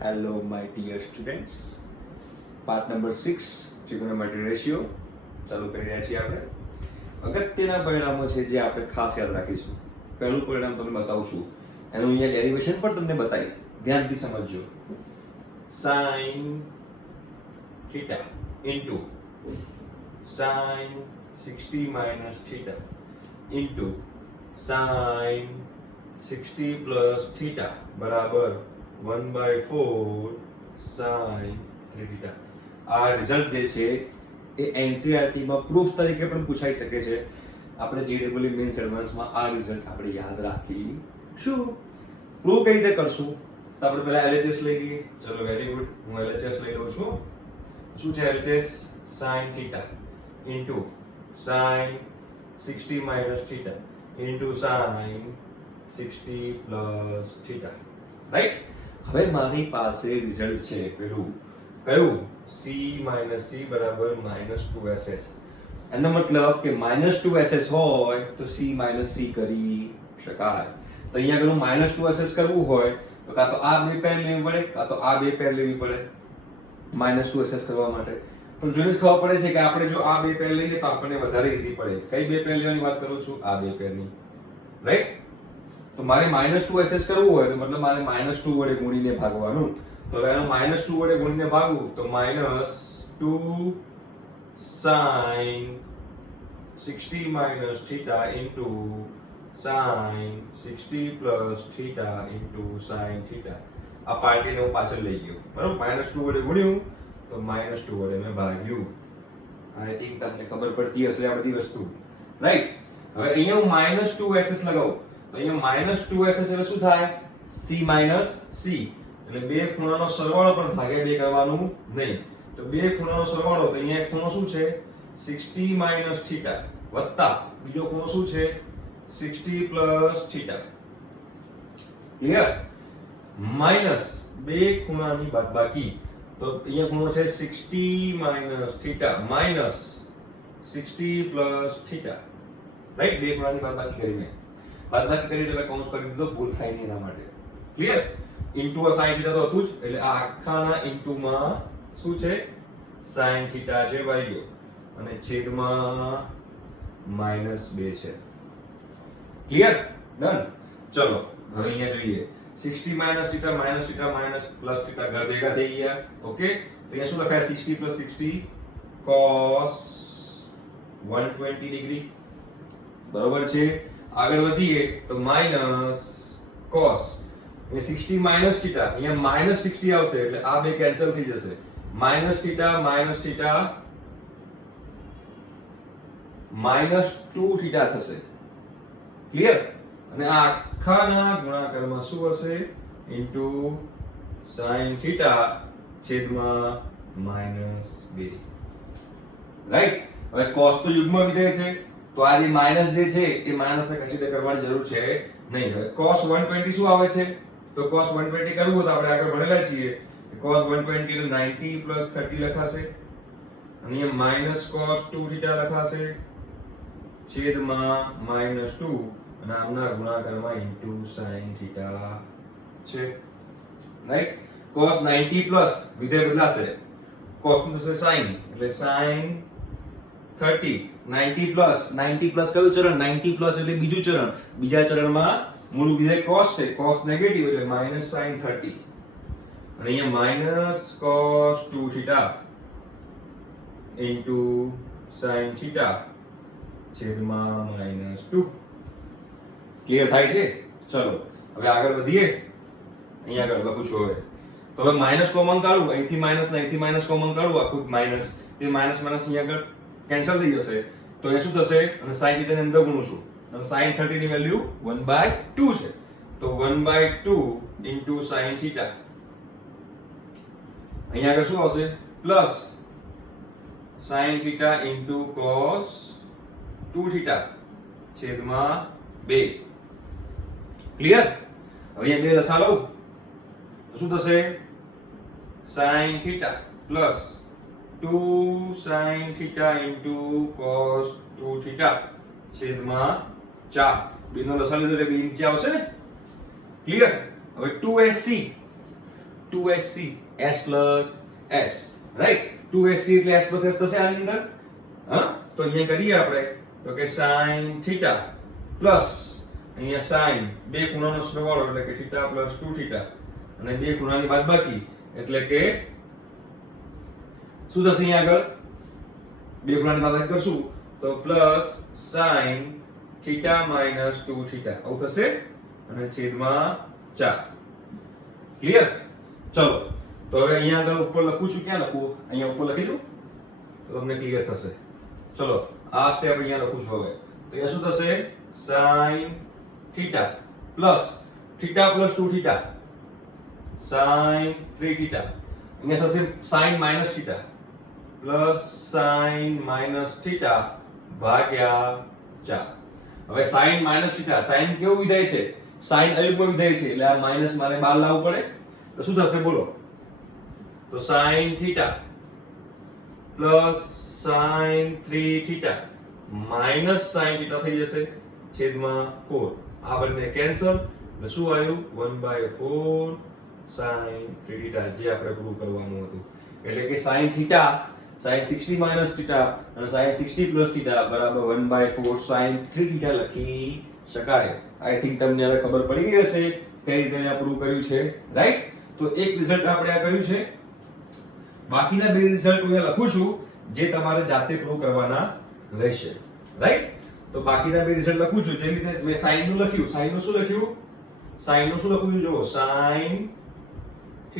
Hello, my dear students. Part number 6 trigonometry ratio ચાલુ કરી રહ્યા છીએ આપણે. અગત્યના પરિણામો છે જે આપણે ખાસ યાદ રાખીશું. પહેલું પરિણામ તમને બતાવું છું, એનું અહીંયા ડેરિવેશન પણ તમને બતાવીશ, ધ્યાનથી સમજજો. sin theta into sin 60 minus theta into sin 60 plus theta બરાબર 1/4 sin 3 theta. આ રિઝલ્ટ જે છે એ એનસીઈઆરટી માં પ્રૂફ તરીકે પણ પૂછાઈ શકે છે. આપણે જીડબલ્યુ મેન્સ એડવાન્સમાં આ રિઝલ્ટ આપણે યાદ રાખીશું. પ્રૂફ કઈ રીતે કરશું તો આપણે પહેલા એલએચએસ લઈ લઈએ. ચલો વેરી ગુડ, હું એલએચએસ લઈ લઉં છું. શું છે LHS? sin theta into sin 60 minus theta into sin 60 plus theta. Right? હવે મારી પાસે રિઝલ્ટ છે પેલું કયું? c minus c બરાબર -2ss. એનો મતલબ કે -2ss હોય તો c minus c કરી શકાય. તો અહીંયા આગળ -2ss કરવું હોય તો કાં તો આ બે પેર લેવી પડે કાં તો આ બે પેર લેવી પડે -2ss કરવા માટે. પણ જોઈને જ ખબર પડે છે કે આપણે જો આ બે પેર લઈએ તો આપણને વધારે ઈઝી પડે. કઈ બે પેર લેવાની વાત કરું છું? આ બે પેરની. રાઈટ? તો મારે -2ss કરવું હોય તો મતલબ મારે -2 વડે ગુણીને ભાગવાનું. તો હવે એનો -2 વડે ગુણીને ભાગવું તો -2 sin 60 minus theta into sin 60 plus theta into sin theta. આ પાર્ટીને હું પાછળ લઈ ગયો, બરાબર? -2 વડે ગુણ્યું તો -2 વડે મેં ભાગ્યું. આઈ થિંક તમને ખબર પડતી હશે આ બધી વસ્તુ. રાઈટ? હવે અહીંયા હું -2ss લગાવું તો અહીંયા -2ss એટલે શું થાય? c minus c. એટલે બે ખૂણાનો સરવાળો પણ ભાગ્યા 2 કરવાનું નહીં. તો બે ખૂણાનો સરવાળો તો અહીંયા એક ખૂણો શું છે? 60 minus theta વત્તા બીજો ખૂણો શું છે? 60 plus theta. ક્લિયર? માઈનસ બે ખૂણાની બાદબાકી તો અહીંયા ખૂણો છે 60 minus theta minus 60 plus theta. Right? બે ખૂણાની બાદબાકી કરીને એટલે કૌંસ કરી દીધો, ભૂલ થાય નહીં એના માટે. ક્લિયર? ઇન્ટુ આ sin theta તો હતું જ, એટલે આ આખાના ઇન્ટુમાં શું છે? sin theta છે વાળ્યો અને છેદમાં -2 છે. ક્લિયર? ડન. ચલો હવે અહીંયા જોઈએ 60 minus theta minus theta minus plus theta ઘર ભેગા થઈ ગયા. ઓકે, તો અહીંયા શું લખાય? 60 plus 60 cos 120 ડિગ્રી. બરોબર છે. આગળ વધીએ તો માઈનસ cos 60 minus theta, અહીંયા -60 આવશે એટલે આ બે કેન્સલ થઈ જશે. -θ -2θ થશે. ક્લિયર? અને આ આખાના ગુણાકારમાં શું હશે? ઇન્ટુ sin θ છેદમાં -2. રાઈટ? હવે cos તો યુગ્મ વિધેય છે તો આ જે માઈનસ જે છે એ માઈનસ ને કન્સિડર કરવાની જરૂર છે નહીં. હવે cos 120 શું આવે છે? તો cos 120 કરવું તો આપણે આગળ ભણેલા છીએ. cos 120 એટલે 90 plus 30 લખાશે અને અહીંયા minus cos 2θ લખાશે છેદમાં -2 અને આમના ગુણાકારમાં into sin θ છે. રાઈટ? cos 90 plus વિધેય બદલાશે, cos નું થશે sin એટલે sin 30. 90 plus કયું ચરણ? 90 plus એટલે બીજું ચરણ. બીજા ચરણમાં મૂળ વિધેય cos છે, cos નેગેટિવ એટલે -sin 30 અને અહીંયા -cos 2θ into sin θ છેદમાં -2. ક્લિયર થાય છે? ચલો હવે આગળ વધીએ. અહીંયા આગળ લખું છું હવે. તો હવે માઈનસ કોમન કાઢું, અહીંથી માઈનસ ને અહીંથી માઈનસ કોમન કાઢું, આખું માઈનસ. તે માઈનસ માઈનસ અહીંયા આગળ કેન્સલ થઈ જશે તો એ શું થશે? અને sin θ ની અંદર ગુણું છું અને sin 30 ની વેલ્યુ 1/2 છે તો 1/2 into sin θ. અહીંયા આગળ શું આવશે? પ્લસ sin θ into cos 2θ છેદમાં 2. ક્લિયર? હવે અહીંયા બે દશા લઉં તો શું થશે? sin θ plus 2 sin θ into cos 2θ છેદમાં 4. બે નો લસા લીધો એટલે બે નીચે આવશે ને. ક્લિયર? હવે 2sc 2sc s plus s, right? 2sc એટલે s plus s થશે આની અંદર. હા, તો અહીંયા કરીએ આપણે તો કે sin θ પ્લસ અહીંયા sin બે ખૂણાનો સરવાળો એટલે કે θ plus 2θ અને બે ખૂણાની બાદબાકી એટલે કે શું થશે અહીંયા આગળ? બે ખૂણાની બાદબાકી કરશું તો પ્લસ sin θ minus 2θ આવું થશે અને છેદમાં 4. ક્લિયર? ચલો તો હવે અહીંયા આગળ ઉપર લખું છું. ક્યાં લખું? અહીંયા ઉપર લખી દઉં તો તમને ક્લિયર થશે. ચલો આ સ્ટેપ અહીંયા લખું છું. હવે તો અહીંયા શું થશે? sin θ પ્લસ θ plus 2θ sin 3θ અહીંયા થશે sin minus θ plus sin minus θ ભાગ્યા 4. હવે sin minus θ, sin કેવું વિધેય છે? sin અયુગ્મ વિધેય છે એટલે આ માઈનસ મારે બહાર લાવવું પડે. તો શું થશે બોલો? તો sin θ plus sin 3θ minus sin θ થઈ જશે છેદમાં 4. આ બંને કેન્સલ એટલે શું આવ્યું? 1/4 sin 3θ જે આપણે પ્રૂવ કરવાનું હતું. એટલે કે sin θ sin 60 minus θ અને sin 60 plus θ બરાબર 1/4 sin 3θ લખી શકાય. આઈ થિંક તમને હવે ખબર પડી ગઈ હશે કઈ રીતે આ પ્રૂવ કર્યું છે, રાઈટ? તો એક રિઝલ્ટ આપણે આ કર્યું છે. બાકીના બે રિઝલ્ટ હું અહીંયા લખું છું જે તમારે જાતે પ્રૂવ કરવાના રહેશે, રાઈટ? તો બાકીના બે રિઝલ્ટ લખું છું. જે રીતે મેં sin નું લખ્યું, sin નું શું લખ્યું? sin નું શું લખ્યું જો? sin θ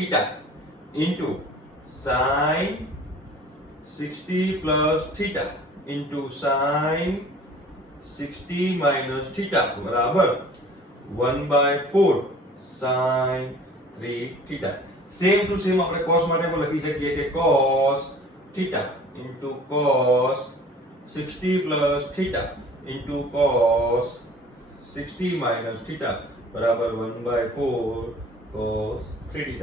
into sin 60 plus θ into sin 60 minus θ બરાબર 1/4 sin 3θ. સેમ ટુ સેમ આપણે cos માટે પણ લખી શકીએ કે cos θ into cos 60 plus θ into cos 60 minus θ બરાબર 1/4 cos 3θ.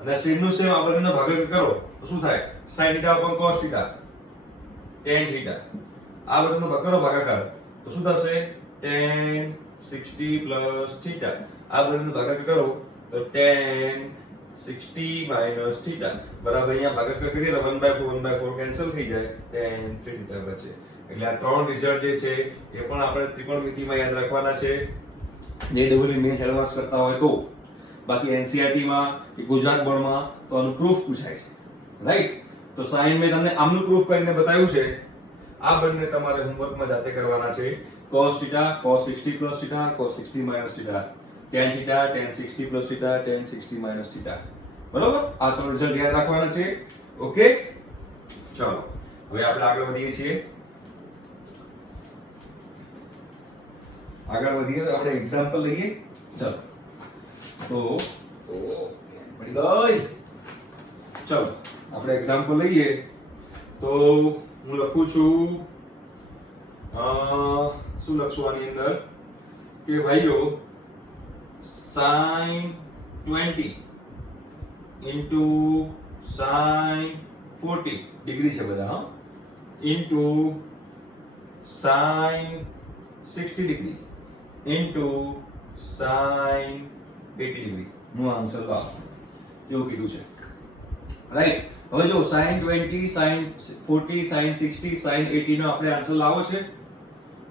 અને સેમ નું સેમ આપણે એનો ભાગાકાર કરો તો શું થાય? sin θ upon cos θ tan θ. આ બધાનો ભાગાકાર તો શું થશે? tan 60 plus θ. આ બધાનો ભાગાકાર કરો તો tan 60 minus θ બરાબર અહીંયા ભાગાકાર કરીએ તો 1/4 કેન્સલ થઈ જાય, tan 3θ બચે. એટલે આ ત્રણ રિઝલ્ટ જે છે એ પણ આપણે ત્રિકોણમિતિમાં યાદ રાખવાના છે જે ડબલ્યુ મેન્સ એડવાન્સ કરતા હોય તો. બાકી એનસીઈઆરટી માં કે ગુજરાત બોર્ડમાં તો આનું પ્રૂફ પૂછાય છે, રાઈટ? તો સાઈન મેં તમને આમનું પ્રૂફ કરીને બતાવ્યું છે. આ બંને તમારે હોમવર્કમાં જાતે કરવાના છે. cos θ cos 60 plus θ cos 60 minus θ, tan θ tan 60 plus θ tan 60 minus θ. બરોબર? આ ત્રણ રિઝલ્ટ યાદ રાખવાના છે. ઓકે, ચલો હવે આપણે આગળ વધીએ છીએ. આગળ વધીએ તો આપણે એક્ઝામ્પલ લઈએ. ચલો તો પડી ગઈ. ચલો આપણે એક્ઝામ્પલ લઈએ તો હું લખું છું શું લખશું આની અંદર કે ભાઈઓ sin 20 into sin 40 ડિગ્રી છે બધા, હા, into sin 60 degree into sin 80 degree નો આન્સર લાવો એવું કીધું છે, રાઈટ? હવે જો sin 20 sin 40 sin 60 sin 80 નો આપણે આન્સર લાવો છે,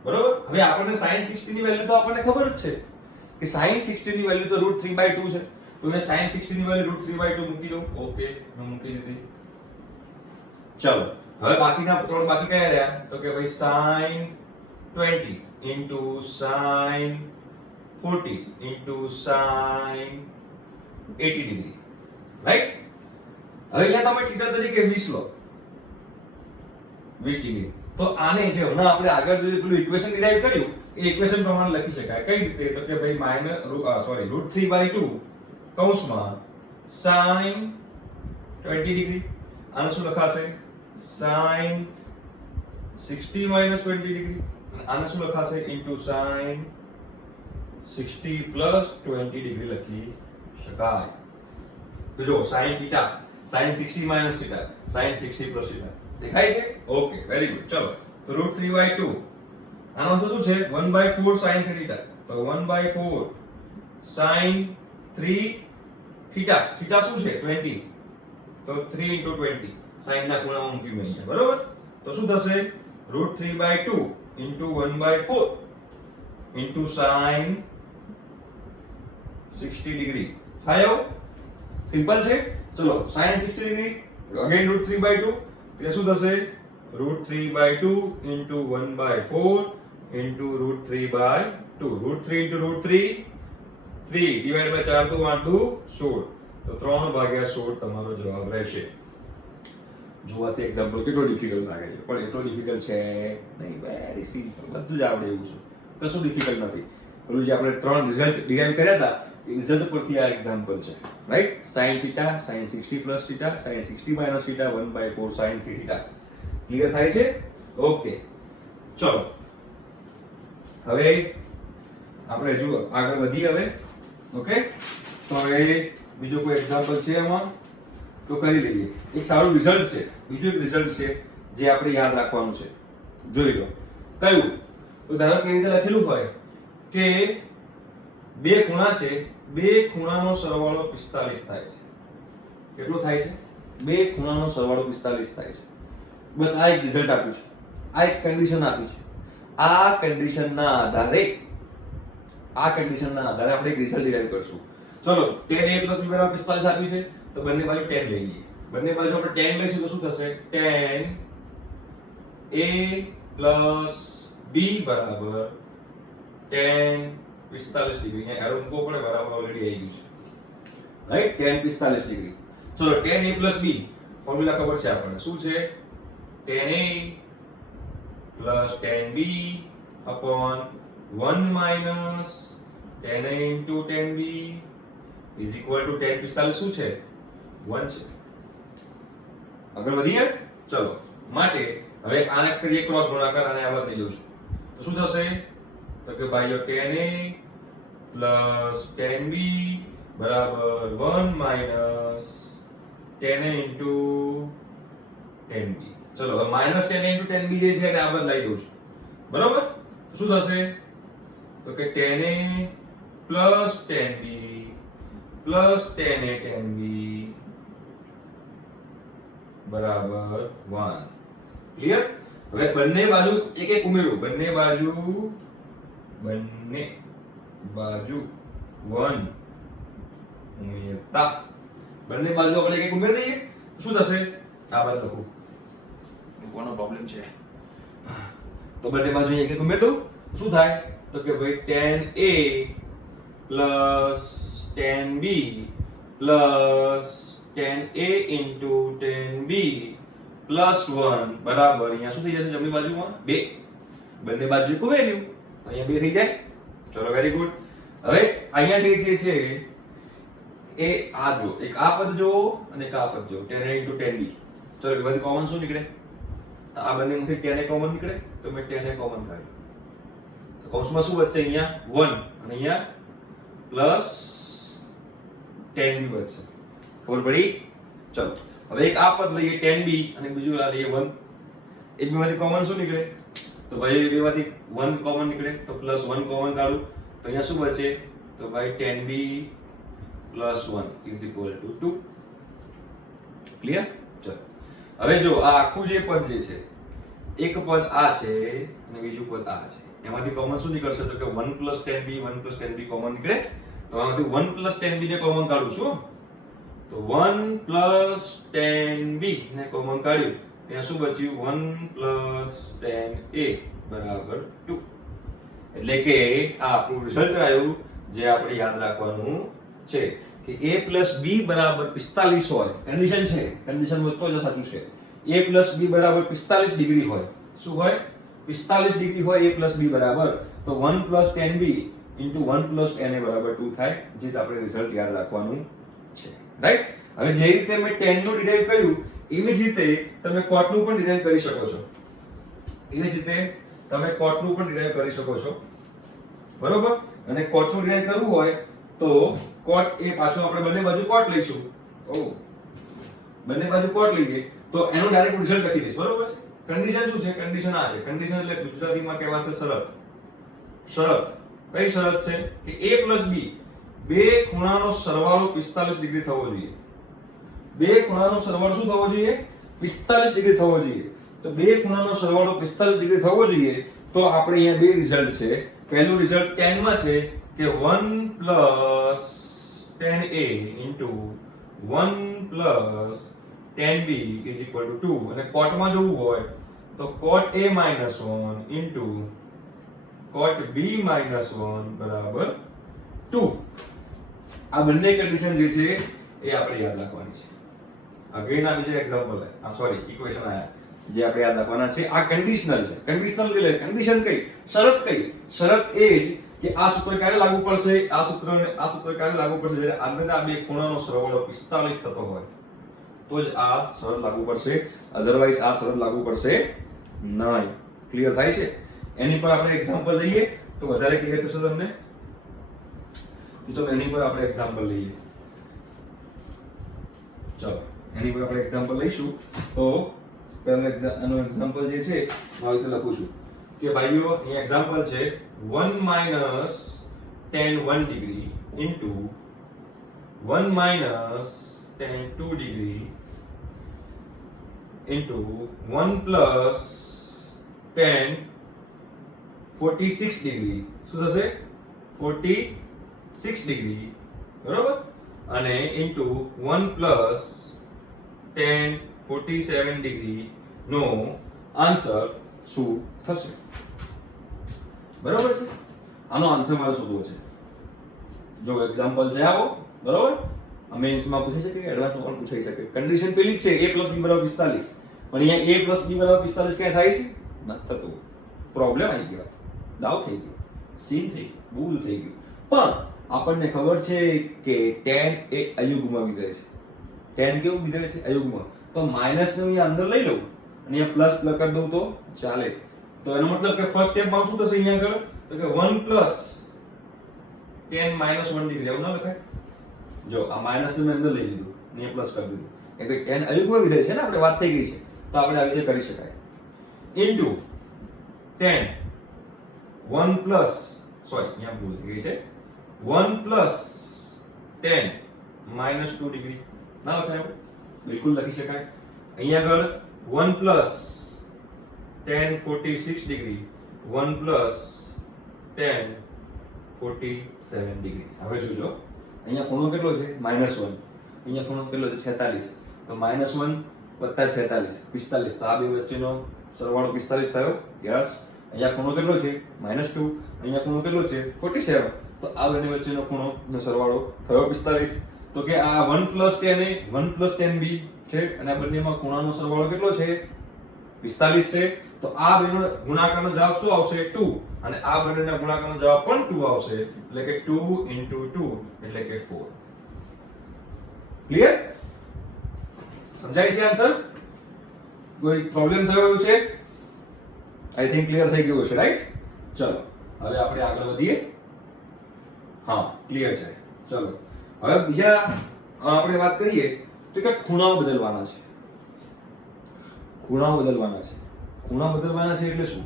બરોબર? હવે આપણને sin 60 ની વેલ્યુ તો આપણને ખબર જ છે કે sin 60 ની વેલ્યુ તો √3/2 છે. તો મેં sin 60 ની વેલ્યુ √3/2 મૂકી દઉં. ઓકે, મેં મૂકી દીધી. ચલો હવે બાકીના ત્રણ બાકી કયા રહ્યા તો કે ભાઈ sin 20 into sin 40 into sin 80 degree, right? હવે અહીંયા તમે θ તરીકે 20 લો, 20 ડિગ્રી. તો આને જે હમણાં આપણે આગળ જે પેલું ઇક્વેશન ડિરાઈવ કર્યું એ ઇક્વેશન પ્રમાણે લખી શકાય. કઈ રીતે? તો કે ભાઈ √3/2 કૌંસમાં sin 20 ડિગ્રી. આને શું લખાશે? sin 60 minus 20 degree. આને શું લખાશે? into sin 60 plus 20 ડિગ્રી લખી શકાય. તો જો sin θ sin 60 minus θ sin 60 plus θ દેખાય છે? Okay, very good. ચલો તો √3/2 આનો શું છે? 1/4 sin 3θ. તો 1/4 sin 3 થીટા થીટા શું છે 20 તો 3 * 20 sin ના ખૂણામાં મૂક્યું મેં અહીંયા બરોબર તો શું થશે √3/2 * 1/4 into sin 60 ડિગ્રી થાય સિમ્પલ છે ચલો sin 60 ડિગ્રી અગેન √3/2 એટલે શું થશે √3/2 into 1/4 into √3/2 √3 into √3 3 divided by 4 તો 8 દુ 16 તો 3/16 તમારો જવાબ રહેશે જોવાથી એક્ઝામ્પલ કેટલો ડિફિકલ્ટ લાગે છે પણ એટલો ડિફિકલ્ટ છે નહીં વેરી સિમ્પલ બધું જ આવડે એવું છે કશું ડિફિકલ્ટ નથી પેલું જે આપણે ત્રણ રિઝલ્ટ ડિરાઈવ કર્યા હતા એ રિઝલ્ટ પરથી આ એક્ઝામ્પલ છે right sin theta sin 60 plus theta sin 60 minus theta 1/4 sin 3 theta clear થાય છે ઓકે ચલો હવે આપણે જુઓ આગળ વધીએ હવે ઓકે તો હવે બીજો કોઈ એક્ઝામ્પલ છે આમાં તો કરી લઈએ એક સારું રિઝલ્ટ છે બીજું એક રિઝલ્ટ છે જે આપણે યાદ રાખવાનું છે જોઈ લો કયું તો ધારો કે રીતે લખેલું હોય કે બે ખૂણા છે બે ખૂણાનો સરવાળો 45 થાય છે કેટલો થાય છે બે ખૂણાનો સરવાળો 45 થાય છે બસ આ એક રિઝલ્ટ આપ્યું છે આ એક કન્ડિશન આપી છે આ કન્ડિશનના આધારે આપણે એક રિઝલ્ટ ડિરાઈવ કરશું ચલો tan a + b = 45 આપ્યું છે તો બંને બાજુ tan લઈ લઈએ બંને બાજુ આપણે tan લઈશું તો શું થશે tan a + b બરાબર tan 45 ડિગ્રી અહીંયા એરો મૂકવો પડે બરાબર ઓલરેડી આવી ગયું છે રાઈટ tan 45 ડિગ્રી ચલો tan a + b ફોર્મ્યુલા ખબર છે આપણને શું છે tan a + tan b upon 1 minus tan a into tan b is equal to tan 45 શું છે 1 છે આગળ વધીએ ચલો માટે હવે આને કરીએ ક્રોસ ગુણાકાર આને આ બદલી દઉં છું તો શું થશે તો કે ભાઈઓ tan a + tan b બરાબર 1 minus tan a into tan b ચલો હવે minus tan a into tan b જે છે એને આ બદલાઈ દઉં છું બરાબર શું થશે તો કે tan a + tan b plus tan a tan b બરાબર 1 ક્લિયર હવે બંને બાજુ એક એક ઉમેરો બંને બાજુ 1 ઉમેરતા બંને બાજુ આપણે એક એક ઉમેરી દઈએ શું થશે આ બાજુ લખું કોનો પ્રોબ્લેમ છે તો બંને બાજુ એક એક ઉમેર દઉં શું થાય તો કે ભાઈ tan a plus tan b plus tan a into tan b plus 1 બરાબર અહીંયા શું થઈ જશે જમણી બાજુમાં 2 બંને બાજુ એક ઉમેર્યું અહીંયા 2 થઈ જાય ચલો વેરી ગુડ હવે અહીંયા જે છે એ આ જો એક આ પદ જો અને એક આ પદ જો tan a into tan b ચલો એમાંથી કોમન શું નીકળે તો આ બંનેમાંથી tan a કોમન નીકળે તો મેં tan a કોમન કાઢ્યું તો કૌંસમાં શું વધશે અહીંયા 1 અને અહીંયા પ્લસ tan b વધશે ખબર પડી ચલો હવે એક આ પદ લઈએ tan b અને બીજું આ લઈએ 1 એક બેમાંથી કોમન શું નીકળે તો ભાઈ બેમાંથી 1 કોમન નીકળે તો પ્લસ 1 કોમન કાઢું તો અહીંયા શું બચે તો ભાઈ tan b plus 1 is equal to 2 clear ચલો હવે જો આ આખું જે પદ જે છે એક પદ આ છે અને બીજું પદ આ છે એમાંથી કોમન શું નીકળશે તો કે 1 plus tan b 1 plus tan b common નીકળે તો આમાંથી 1 plus tan b ને કોમન કાઢું છું તો 1 plus tan b ને કોમન કાઢ્યું ત્યાં શું બચ્યું 1 plus tan a બરાબર 2 એટલે કે આ આપણું રિઝલ્ટ આવ્યું જે આપણે યાદ રાખવાનું છે કે a plus b બરાબર 45 હોય કન્ડિશન છે કન્ડિશન તો જ સાચું છે a plus b બરાબર 45 ડિગ્રી હોય શું હોય 45 ડિગ્રી હોય a plus b બરાબર તો 1 plus tan b into 1 plus tan a બરાબર 2 થાય જે આપણે રિઝલ્ટ યાદ રાખવાનું છે રાઈટ હવે જે રીતે મેં tan નું ડિરાઈવ કર્યું એવી જ રીતે તમે cot નું પણ ડિરાઈવ કરી શકો છો એવી જ રીતે તમે cot નું પણ ડિરાઈવ કરી શકો છો બરોબર અને cot નું ડિરાઈવ કરવું હોય તો cot એ પાછો આપણે બંને બાજુ cot લઈશું બંને બાજુ cot લઈએ તો એનો ડાયરેક્ટ રિઝલ્ટ લખી દઈશ બરોબર છે કન્ડિશન શું છે કન્ડિશન આ છે કન્ડિશન એટલે ગુજરાતીમાં કહેવાશે શરત શરત કઈ શરત છે કે a plus b બે ખૂણાનો સરવાળો 45 ડિગ્રી થવો જોઈએ. બે ખૂણાનો સરવાળો શું થવો જોઈએ? 45 ડિગ્રી થવો જોઈએ. તો બે ખૂણાનો સરવાળો 45 ડિગ્રી થવો જોઈએ. તો આપણે અહીંયા બે રિઝલ્ટ છે. પહેલું રિઝલ્ટ tan માં છે કે 1 tan a into 1 tan b is equal to 2. અને cot માં જોવું હોય તો cot a minus 1 into cot b minus 1 બરાબર 2. આ બંને કન્ડિશન જે છે એ આપણે યાદ રાખવાની છે. અગેન આ બીજો એક્ઝામ્પલ ઇક્વેશન આયા જે આપણે યાદ રાખવાના છે. આ કન્ડિશનલ છે. કન્ડિશનલ એટલે કન્ડિશન કઈ? શરત કઈ? શરત એ જ કે આ સૂત્ર ક્યારે લાગુ પડશે? આ સૂત્ર ક્યારે લાગુ પડશે? જ્યારે આગળના બે ખૂણાનો સરવાળો 45 થતો હોય તો જ આ શરત લાગુ પડશે. અધરવાઇઝ આ શરત લાગુ પડશે નહીં. ક્લિયર થાય છે? એની પર આપણે એક્ઝામ્પલ લઈએ તો વધારે ક્લિયર થશે તમને. તો ચલો એની પર આપણે એક્ઝામ્પલ લઈએ. ચલો એની પર આપણે એક્ઝામ્પલ લઈશું. તો પહેલું એક્ઝામ્પલ જે છે હું આવી રીતે લખું છું કે ભાઈઓ અહીં એક્ઝામ્પલ છે 1 minus tan 1 degree into 1 minus tan 2 degree into 1 plus tan 46 degree. શું થશે? 46 degree બરોબર. અને into 1 plus tan 47 degree નો આન્સર શું થશે? બરાબર છે? આનો આન્સર મારે શોધવો છે. જો એક્ઝામ્પલ છે આવો બરાબર. મેન્સમાં પૂછાઈ શકે, એડવાન્સમાં પણ પૂછાઈ શકે. કન્ડિશન પેલી જ છે a + b = 45. પણ અહીંયા a + b = 45 ક્યાં થાય છે? નથી થતું. પ્રોબ્લેમ આવી ગયો, દાવ થઈ ગયો, સીન થઈ ગયું, ભૂલ થઈ ગયું. પણ આપણને ખબર છે કે tan એ અયુગ્મ વિધેય છે. tan કેવું વિધેય છે? અયુગ્મ. તો માઈનસ ને અહીંયા અંદર લઈ લઉં અને અહીંયા પ્લસ લખી દઉં તો ચાલે. તો એનો મતલબ કે ફર્સ્ટ સ્ટેપમાં શું થશે અહીંયા આગળ? તો કે 1 plus tan - 1 ડિગ્રી એવું ના લખાય? જો આ માઈનસ ને મેં અંદર લઈ લીધું અને અહીંયા પ્લસ કરી દીધું. એટલે tan અયુગ્મ વિધેય છે ને, આપણે વાત થઈ ગઈ છે. તો આપણે આવી રીતે કરી શકાય. ઇન્ટુ tan 1 plus અહીંયા ભૂલ થઈ ગઈ છે. 1 plus tan - 2 ડિગ્રી ના લખાય? બિલકુલ લખી શકાય. અહીંયા આગળ 1 plus tan 46 degree 1 plus tan 47 degree. હવે જોજો અહીંયા ખૂણો કેટલો છે? -1. અહીંયા ખૂણો કેટલો છે? 46. તો -1 + 46 45. તો આ બે વચ્ચેનો સરવાળો 45 થયો. યસ. અહીંયા ખૂણો કેટલો છે? -2. અહીંયા ખૂણો કેટલો છે? 47. તો આ બંને વચ્ચેનો ખૂણોનો સરવાળો થયો 45. તો કે આ 1 plus tan a 1 plus tan b છે અને આ બંનેમાં ખૂણાનો સરવાળો કેટલો છે? 45 છે. તો આ બેનો ગુણાકારનો જવાબ શું આવશે? 2. અને આ બંનેના ગુણાકારનો જવાબ પણ 2 આવશે. એટલે કે 2 * 2 એટલે કે 4. ક્લિયર? સમજાય છે આન્સર? કોઈ પ્રોબ્લેમ થયો એવું છે? આઈ થિંક ક્લિયર થઈ ગયું છે, રાઈટ? ચલો હવે આપણે આગળ વધીએ. હા, ક્લિયર છે. ચલો હવે બીજા આપણે વાત કરીએ તો કે ખૂણાઓ બદલવાના છે. ખૂણા બદલવાના છે એટલે શું?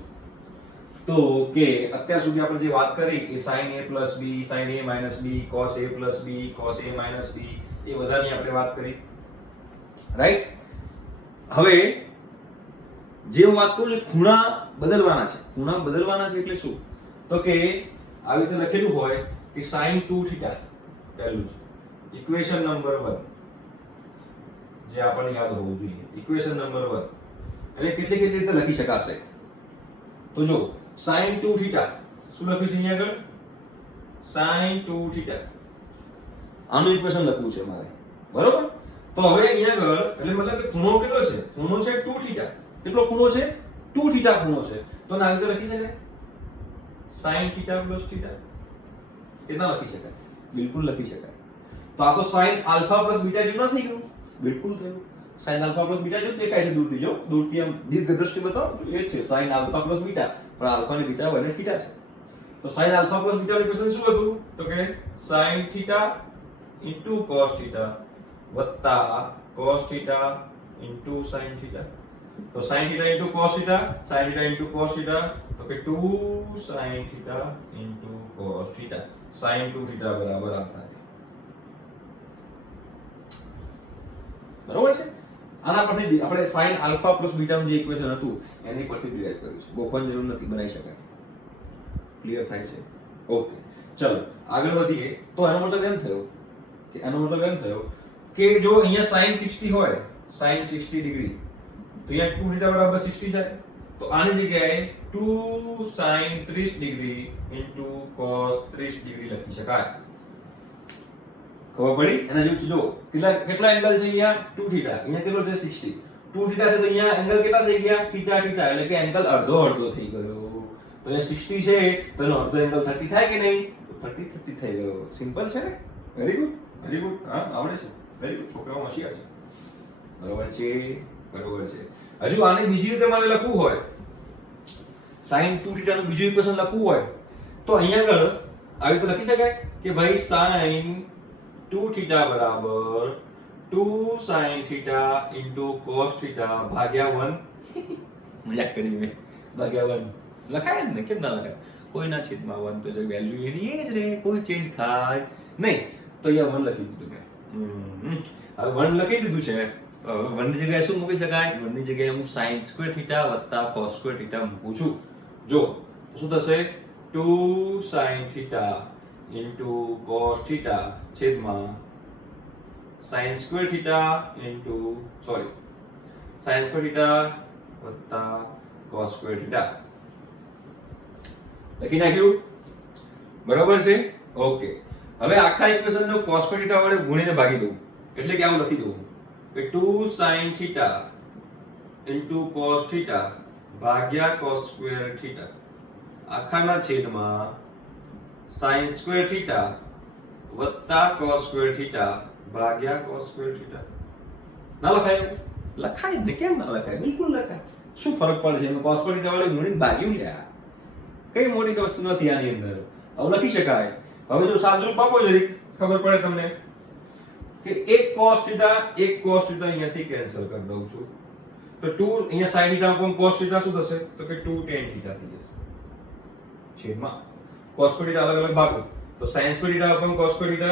તો કે અત્યાર સુધી આપણે જે વાત કરી એ sin a + b sin a - b cos a + b cos a - b એ બધાની આપણે વાત કરી, રાઈટ? હવે જે હું વાત કરું છું ખૂણા બદલવાના છે એટલે શું? તો કે આવી રીતે લખેલું હોય કે sin 2θ પહેલું ઇક્વેશન નંબર 1 જે આપણને યાદ હોવું જોઈએ. ઇક્વેશન નંબર 1 એટલે કેટલી રીતે લખી શકાશે? તો જો sin 2θ શું લખ્યું છે અહીંયા આગળ? sin 2θ આનું ઇક્વેશન લખવું છે મારે, બરોબર? તો હવે અહીંયા આગળ એટલે મતલબ કે ખૂણો કેટલો છે? ખૂણો છે 2θ. કેટલો ખૂણો છે? 2θ ખૂણો છે. તો ના રીતે લખી શકાય sin θ + θ. કેટલા લખી શકાય? બિલકુલ લખી શકાય. તો આ તો sin α + β જેવું નથી ગયું? બિલકુલ થયું. sin α + β જેવું દેખાય છે દૂરથી. જો દૂરથી આમ દીર્ઘ દ્રષ્ટિ બતાવો એ જ છે sin α + β. પણ α અને β બંને θ છે. તો sin α + β નું ઇક્વેશન શું હતું? તો કે sin θ * cos θ વત્તા cos θ * sin θ. તો sin θ into cos θ, sin θ into cos θ, તો કે 2 sin θ into cos θ, sin 2θ બરાબર આ થાય. બરાબર છે. આના પરથી આપણે sin આલ્ફા પ્લસ બીટા નું જે ઇક્વેશન હતું એની પરથી ડિરાઈવ કર્યું છે. ગોખવાની જરૂર નથી, બનાવી શકાય. ક્લિયર થાય છે? ઓકે, ચલો આગળ વધીએ. તો આનો મતલબ એમ થયો કે જો અહીંયા sin 60 હોય, sin 60 ડિગ્રી, તો અહીંયા 2θ બરાબર 60 થાય. તો આની જગ્યાએ 2 sin 30 degree into cos 30 degree લખી શકાય. ખબર પડી? એના જેવું જો કેટલા એંગલ છે અહીંયા 2θ, અહીંયા કેટલો છે 60. 2θ છે તો અહીંયા એંગલ કેટલા થઈ ગયા θ એટલે કે એંગલ અડધો થઈ ગયો. તો અહીંયા 60 છે તો એનો અડધો એંગલ 30 થાય કે નહીં? તો 30 થઈ ગયો. સિમ્પલ છે ને? Very good. હા, આવડે છે. Very good. છોકરાઓ હોશિયાર છે. બરોબર છે. હજુ આને બીજી રીતે મારે લખવું હોય, sin 2θ નું બીજું ઇક્વેશન લખવું હોય તો અહીંયા આગળ આવી રીતે લખી શકાય કે ભાઈ sin 2θ બરાબર 2 sin θ into cos θ ભાગ્યા 1. મજાક કરી મેં. ભાગ્યા 1 લખાય ને? કેમ ના લખાય? કોઈના છેદમાં 1 તો જે વેલ્યુ એની એ જ રહે, કોઈ ચેન્જ થાય નહીં. તો અહીંયા 1 લખી દીધું મેં. હવે 1 લખી દીધું છે. તો હવે 1 ની જગ્યાએ શું મૂકી શકાય? 1 ની જગ્યાએ હું sin સ્ક્વેર θ વત્તા cos સ્ક્વેર θ મૂકું છું. જો શું થશે? 2 sin θ into cos θ છેદમાં sin square θ into sin square θ વત્તા cos સ્ક્વેર θ લખી નાખ્યું. બરાબર છે. ઓકે, હવે આખા ઇક્વેશન નો cos સ્ક્વેર θ વડે ગુણીને ભાગી દઉં. એટલે કે આવું લખી દઉં કે 2 sin θ into cos θ ભાગ્યા cos સ્ક્વેર θ આખાના છેદમાં sin સ્ક્વેર θ વત્તા cos સ્ક્વેર θ ભાગ્યા cos સ્ક્વેર θ. ના લખાય? લખાય ને? કેમ ના લખાય? બિલકુલ લખાય. શું ફરક પડે છે? cos સ્ક્વેર θ વડે ગુણીને ભાગ્યું લ્યા. કઈ મોટી વસ્તુ નથી આની અંદર. હવે લખી શકાય. હવે જો સાદું રૂપ આપો જરીક ખબર પડે તમને કે એક cos θ અહીંયાથી કેન્સલ કરી દઉં છું. તો 2 અહીંયા sin θ upon cos θ શું થશે? તો કે 2 tan θ થઈ જશે. છેદમાં cos સ્ક્વેર θ અલગ અલગ ભાગો તો sin square θ upon cos square θ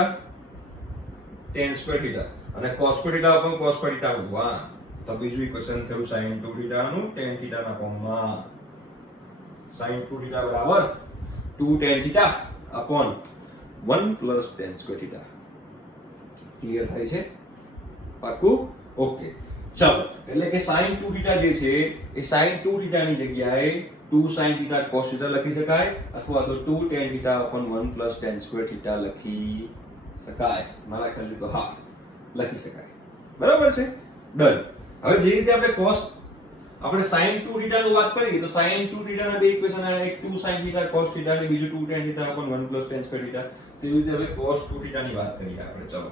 tan square θ અને cos square θ upon cos square θ 1. તો બીજું ઇક્વેશન થયું sin 2θ નું tan θ ના ફોર્મમાં. sin 2θ બરાબર 2 tan θ upon 1 plus tan square θ. Clear થાય છે? પાકું? ઓકે, ચાલો. એટલે કે sin 2θ જે છે એ sin 2θ ની જગ્યાએ 2 sin θ cos θ લખી શકાય અથવા તો 2 tan θ upon 1 plus tan square θ લખી શકાય. મારા ખ્યાલથી તો હા લખી શકાય. બરાબર છે? ડન. હવે જે રીતે આપણે sin 2θ નું વાત કરી તો sin 2θ ના બે ઇક્વેશન આ એક 2 sin θ cos θ અને બીજું 2 tan θ upon 1 plus tan square θ. તેવી રીતે હવે cos 2θ ની વાત કરીએ આપણે. ચલો,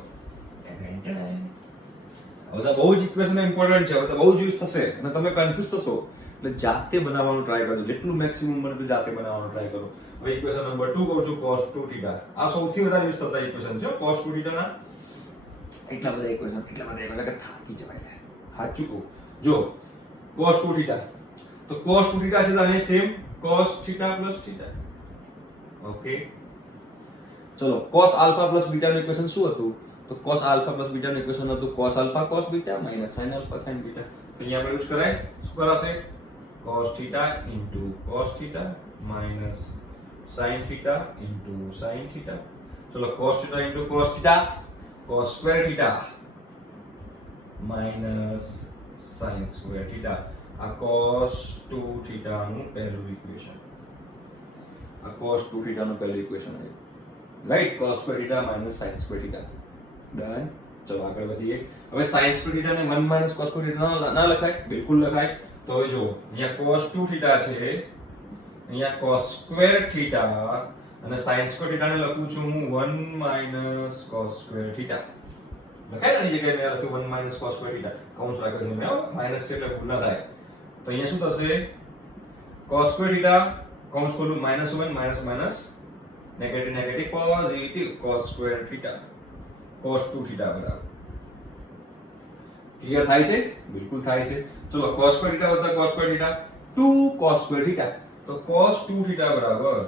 હવે તો બહુ જ ઇક્વેશન ઇમ્પોર્ટન્ટ છે. હવે તો બહુ જ યુઝ થશે અને તમે કન્ફ્યુઝ થશો. એટલે જાતે બનાવવાનું ટ્રાય કરજો. જેટલું મેક્સિમમ બને જાતે બનાવવાનું ટ્રાય કરો. હવે ઇક્વેશન નંબર 2 કહું છું cos 2θ. આ સૌથી વધારે યુઝ થતા ઇક્વેશન છે cos 2θ ના. એટલા બધા ઇક્વેશન કે થાકી જવાય. સાચું કહું. જો cos 2θ તો cos 2θ છે તો આને સેમ cos θ plus θ. ઓકે, ચલો cos alpha plus beta નું ઇક્વેશન શું હતું? તો cos alpha plus beta નું ઇક્વેશન હતું cos alpha cos beta minus sin alpha sin beta. તો અહીંયા આપણે યુઝ કરાય. શું કરાશે? cos θ into cos θ minus sin θ into sin θ. ચલો cos θ into cos θ cos square θ minus sin square θ. આ cos 2θ નું પહેલું ઇક્વેશન. આ cos 2θ નું પહેલું ઇક્વેશન છે. Right? cos square θ minus sin square θ. Done. ચલો આગળ વધીએ. હવે sin square θ ને 1 minus cos square θ ના લખાય? બિલકુલ લખાય. તો હવે જો અહીંયા cos 2θ છે, અહીંયા cos square θ અને sin square θ ને લખું છું હું 1 minus cos square θ. લખાય ને? જગ્યાએ મેં લખ્યું 1 minus cos square θ. કૌંસ રાખ્યો છે મેં. માઈનસ છે એટલે ભૂલ ના થાય. તો અહીંયા શું થશે? cos square θ કૌંસ ખોલું -1 minus negative positive cos square θ cos 2θ બરાબર ક્લિયર થાય છે? બિલકુલ થાય છે. ચલો cos સ્ક્વેર થીટા વત્તા cos square theta 2 cos square theta. તો cos 2 થીટા બરાબર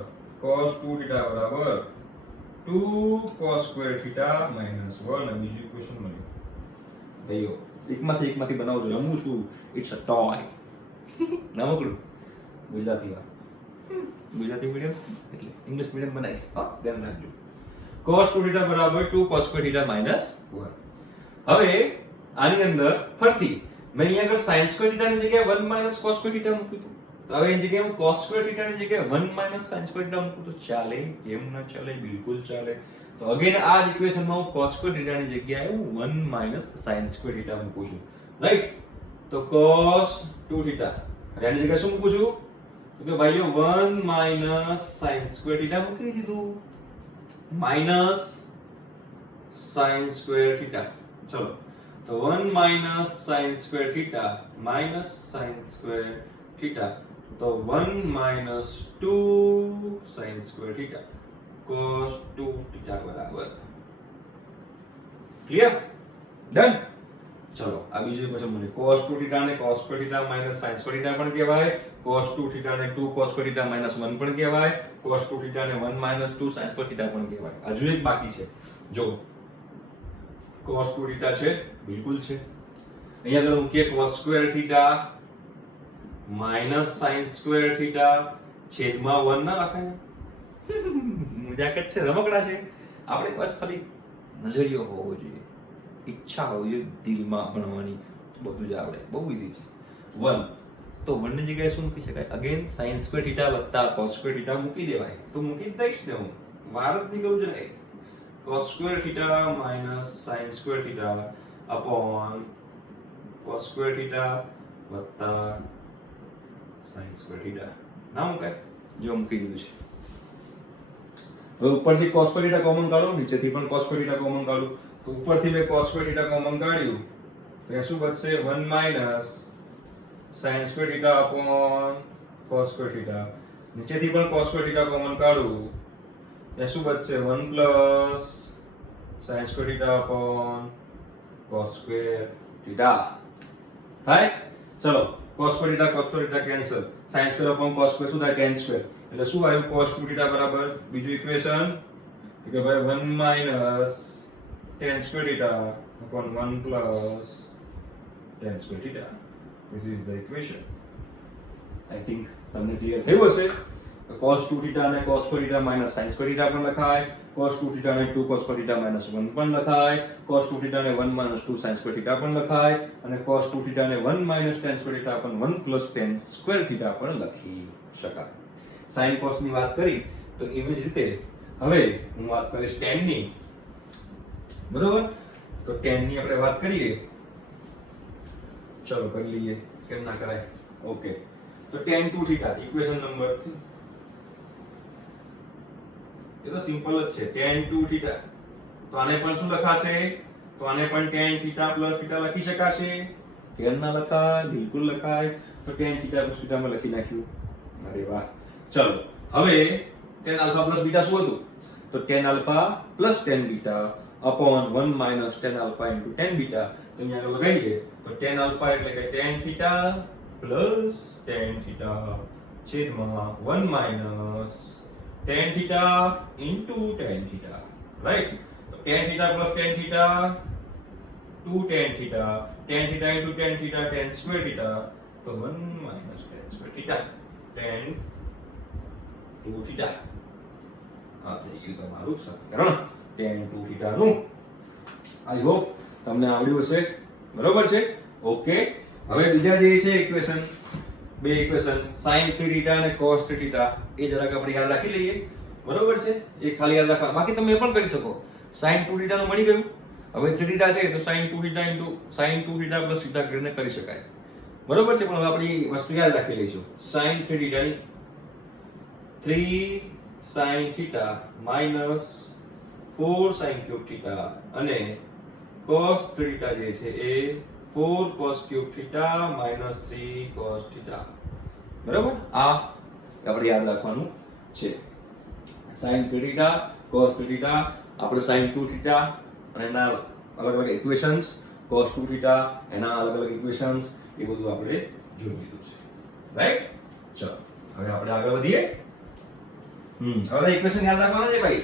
2 cos સ્ક્વેર થીટા માઈનસ 1 અને બીજું ઇક્વેશન મળ્યું. ભાઈઓ એકમાંથી બનાવજો. રમું છું. It's a toy. ના મોકલું ગુજરાતીમાં. ગુજરાતી મીડિયમ એટલે ઇંગ્લિશ મીડિયમ બનાવીશ. હા ધ્યાન રાખજો. cos 2 થીટા બરાબર 2 cos સ્ક્વેર થીટા માઈનસ 1. હવે આની અંદર ફરીથી મેં અહીંયા આગળ sin સ્ક્વેર થીટા ની જગ્યાએ 1 માઈનસ cos સ્ક્વેર થીટા મૂક્યું હતું. તો હવે એની જગ્યાએ હું cos સ્ક્વેર થીટા ની જગ્યાએ 1 માઈનસ sin સ્ક્વેર થીટા મૂકું તો ચાલે? કેમ ના ચાલે? બિલકુલ ચાલે. તો અગેન આ જ ઇક્વેશનમાં હું cos સ્ક્વેર થીટા ની જગ્યાએ હું 1 માઈનસ sin સ્ક્વેર થીટા મૂકું છું. રાઈટ? તો cos 2 થીટા અને આની જગ્યાએ શું મૂકું છું? તો કે ભાઈઓ 1 માઈનસ sin સ્ક્વેર થીટા મૂકી દીધું. Minus sin square theta. ચલો તો 1 minus sin square theta minus sin square theta તો 1 minus 2 sin square theta cos 2 theta બરાબર. ક્લિયર? ડન. ચલો આ બીજું ક્વેશ્ચન મને cos 2 થીટા ને cos square theta minus sin square theta પણ કહેવાય. cos 2 થીટા ને 2 cos સ્ક્વેર થીટા માઈનસ 1 પણ કહેવાય. cos 2 થીટા ને 1 માઈનસ 2 sin સ્ક્વેર થીટા પણ કહેવાય. હજુ એક બાકી છે. જો cos 2 થીટા છે બિલકુલ છે. અહીંયા આગળ મૂકીએ cos square theta minus sin square theta છેદમાં 1 ના લખાય. મજાક જ છે, રમકડા છે. આપણે બસ ખાલી નજરિયો હોવો જોઈએ, ઈચ્છા હોવી જોઈએ દિલમાં ભણવાની, બધું જ આવડે. બહુ ઈઝી છે. 1 તો 1 ની જગ્યાએ શું મૂકી શકાય? અગેન sin સ્ક્વેર થીટા વત્તા cos સ્ક્વેર થીટા મૂકી દેવાય. તો મૂકી જ દઈશ ને હું, વાર જ નહીં કરું છે. cos square theta minus sin square theta upon cos square theta વત્તા sin સ્ક્વેર થીટા. ના મુકાય? જો મૂકી દીધું છે. હવે ઉપરથી cos સ્ક્વેર થીટા કોમન કાઢો, નીચેથી પણ cos સ્ક્વેર થીટા કોમન કાઢું. તો ઉપરથી મેં cos સ્ક્વેર થીટા કોમન કાઢ્યું તો એ શું બચશે? 1 minus sin square theta upon cos square theta. નીચેથી પણ cos સ્ક્વેર થીટા કોમન કાઢું એ શું બચશે? 1 plus sin square theta upon cos square theta. થાય? ચલો cos square theta cancel. sin square upon cos square શું થાય? tan square. એટલે શું આવ્યું? cos 2 થીટા બરાબર બીજું ઇક્વેશન કે ભાઈ 1 minus tan square theta upon 1 plus tan square theta. This is the equation. I think તમને ક્લિયર થયું હશે. cos 2 થીટા અને cos square theta minus sin square theta પણ લખાય. cos 2 થીટા ને 2 cos સ્ક્વેર થીટા માઈનસ 1 પણ લખાય. cos 2 theta ને 1 માઈનસ 2 sin સ્ક્વેર થીટા પણ લખાય. અને cos 2 થીટા ને 1 માઈનસ tan સ્ક્વેર થીટા પણ 1 પ્લસ tan સ્ક્વેર થીટા પણ લખી શકાય. sin cos ની વાત કરી તો એવી જ રીતે હવે હું વાત કરીશ tan ની. બરોબર? તો tan ની આપણે વાત કરીએ. ચલો કરી લઈએ. કેમ ના કરાય? ઓકે. તો tan 2 થીટા ઇક્વેશન નંબર 3. એ તો સિમ્પલ જ છે. tan 2 થીટા તો આને પણ શું લખાશે? તો આને પણ tan થીટા પ્લસ થીટા લખી શકાશે. કેમ ના લખાય? બિલકુલ લખાય. તો tan થીટા પ્લસ થીટા માં લખી નાખ્યું. અરે વાહ. ચલો હવે tan આલ્ફા પ્લસ બીટા શું હતું? તો tan alpha plus tan beta upon 1 minus tan alpha into tan beta. તો અહીંયા આગળ લગાવી દઈએ. તો tan આલ્ફા એટલે કે tan theta plus tan theta છેદમાં 1 minus tan theta into tan theta. Right? તો tan theta plus tan theta 2 tan theta. tan theta into tan theta tan square theta. તો 1 minus tan square theta tan 2 theta. આ થઈ ગયું તમારું સમીકરણ tan 2 theta નું. I hope તમને આવડ્યું હશે. બરોબર છે? ઓકે. હવે બીજા જે છે ઇક્વેશન, બે ઇક્વેશન sin 3 થીટા અને cos 3 થીટા એ જરાક આપણે યાદ રાખી લઈએ. બરોબર છે? એ ખાલી યાદ રાખવા. બાકી તમે એ પણ કરી શકો. sin 2 થીટા નું મળી ગયું. હવે 3 થીટા છે તો sin 2 theta into sin 2 theta plus theta કરીને કરી શકાય. બરોબર છે? પણ હવે આપણે વસ્તુ યાદ રાખી લઈશું. sin 3 થીટા ની 3 sin theta minus 4 sin cube theta અને cos 3 થીટા જે છે એ 4 cos cube theta minus 3 cos theta. બરાબર? આ આપણે યાદ રાખવાનું છે. sin 3 થીટા cos 3 થીટા આપણે sin 2 થીટા અને એના અલગ અલગ ઇક્વેશન્સ cos 2 થીટા, એના અલગ અલગ ઇક્વેશન્સ એ બધું આપણે જોઈ લીધું છે, રાઈટ? ચલો હવે આપણે આગળ વધીએ. હવે ઇક્વેશન યાદ રાખવાના છે ભાઈ,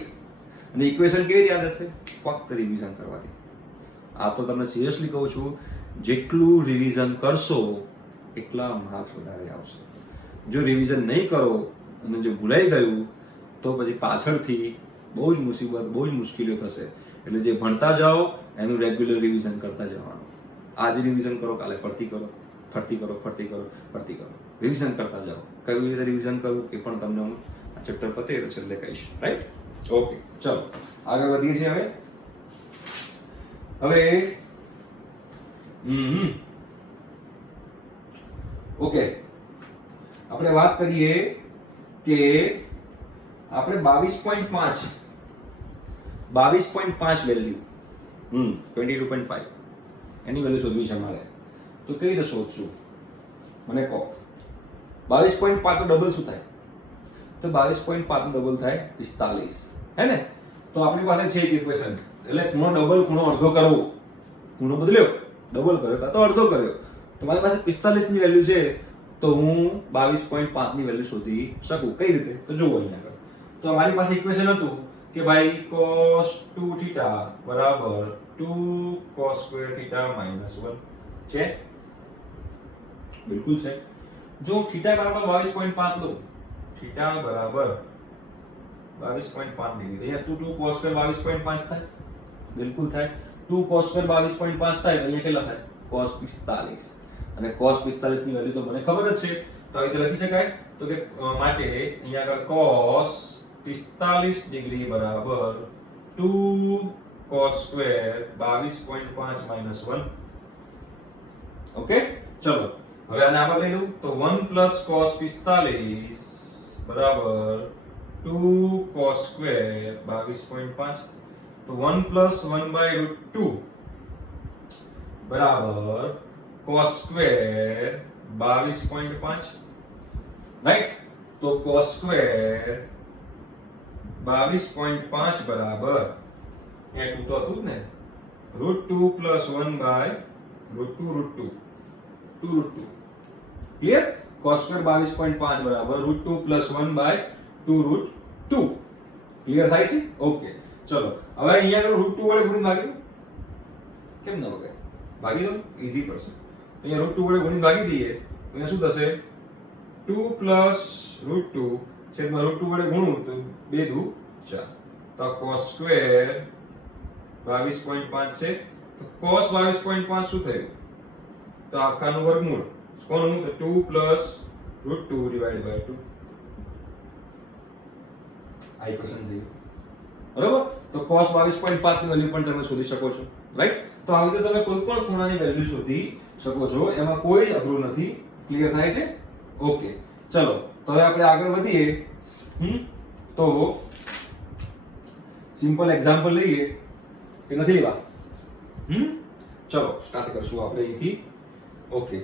અને ઇક્વેશન કેવી રીતે યાદ હશે? ફક્ત રિવિઝન કરવાથી. આ તો તમને સિરિયસલી કહું છું, જેટલું રિવિઝન કરશો એટલા માર્ક્સ વધારે આવશે. જો રિવિઝન નહીં કરો અને જો ભૂલાઈ ગયું તો પછી પાછળથી બહુ જ મુસીબત, બહુ જ મુશ્કેલીઓ થશે. એટલે જે ભણતા જાઓ એનું રેગ્યુલર રિવિઝન કરતા જવાનું. આજે રિવિઝન કરો, કાલે ફરતી કરો, ફરતી કરો, ફરતી કરો, ફરતી કરો, રિવિઝન કરતા જાઓ. કઈ રીતે રિવિઝન કરવું એ પણ તમને હું આ ચેપ્ટર પતે એટલે છેલ્લે કહીશ, રાઈટ? ઓકે, ચલો આગળ વધીએ છીએ. હવે ઓકે, આપણે વાત કરીએ કે આપણે 22.5 વેલ્યુ 22.5 એની વેલ્યુ શોધવી છે અમારે. તો કેવી રીતે શોધશું મને કહો? 22.5 તો ડબલ શું થાય? તો 22.5 નું ડબલ થાય 45, હે ને? તો આપણી પાસે છે એક ઇક્વેશન, એટલે ખૂણો ડબલ, ખૂણો અડધો કરવો. ખૂણો બદલ્યો, ડબલ કર્યો કાં તો અડધો કર્યો. તો મારી પાસે 45 ની વેલ્યુ છે, તો હું 22.5 ની વેલ્યુ શોધી શકું. કઈ રીતે? તો જુઓ અહીંયા આગળ. તો મારી પાસે ઇક્વેશન હતું કે ભાઈ cos 2 થીટા બરાબર 2 cos સ્ક્વેર થીટા -1 છે. બિલકુલ છે. જો થીટા બરાબર 22.5 લો, થીટા બરાબર 22.5 ડિગ્રી, અહીંયા 2 cos સ્ક્વેર 22.5 થાય. બિલકુલ થાય. 2 cos સ્ક્વેર 22.5 થાય, અહીંયા કેટલા થાય? cos 45. અને cos 45 ની વેલ્યુ તો મને ખબર જ છે, તો આવી રીતે લખી શકાય. તો કે માટે અહીંયા આગળ cos 45 ડિગ્રી બરાબર 2 cos સ્ક્વેર 22.5 -1. ઓકે, ચલો હવે આને આગળ લઈ લઉં. તો 1 cos 45 બરાબર 2 cos સ્ક્વેર 22.5. તો 1 + 1/√2 બરાબર cos સ્ક્વેર 22.5, રાઈટ? તો cos સ્ક્વેર 22.5 બરાબર એ 2 તો હતું ને, √2 + 1/√2 ક્લિયર? cos સ્ક્વેર 22.5 બરાબર √2 + 1/2√2. ક્લિયર થાય છે? ઓકે, ચલો હવે અહીંયા આગળ √2 વડે ગુણી ભાગ્યું, કેમ ન વગાય? ભાગી દો, ઈઝી પડશે. અહીંયા √2 વડે ગુણી ભાગી દઈએ તો અહીંયા શું થશે? 2 + √2 છેદમાં √2 વડે ગુણું તો 2 દુ 4. તો cos સ્ક્વેર 22.5 છે. તો cos 22.5 શું થયું? તો આખાનું વર્ગમૂળ. કોનું? તો 2 + √2 / 2. આ ઇક્વેશન થઈ ગયું, બરાબર? તો cos 22.5 ની વેલ્યુ પણ તમે શોધી શકો છો, રાઈટ? તો આવી રીતે તમે કોઈ પણ ખૂણાની વેલ્યુ શોધી શકો છો, એમાં કોઈ જ અઘરું નથી. ક્લિયર થાય છે? ઓકે, ચલો તો હવે આપણે આગળ વધીએ. તો સિમ્પલ એક્ઝામ્પલ લઈએ કે નથી લેવા? ચલો સ્ટાર્ટ કરશું આપણે અહીંથી. ઓકે,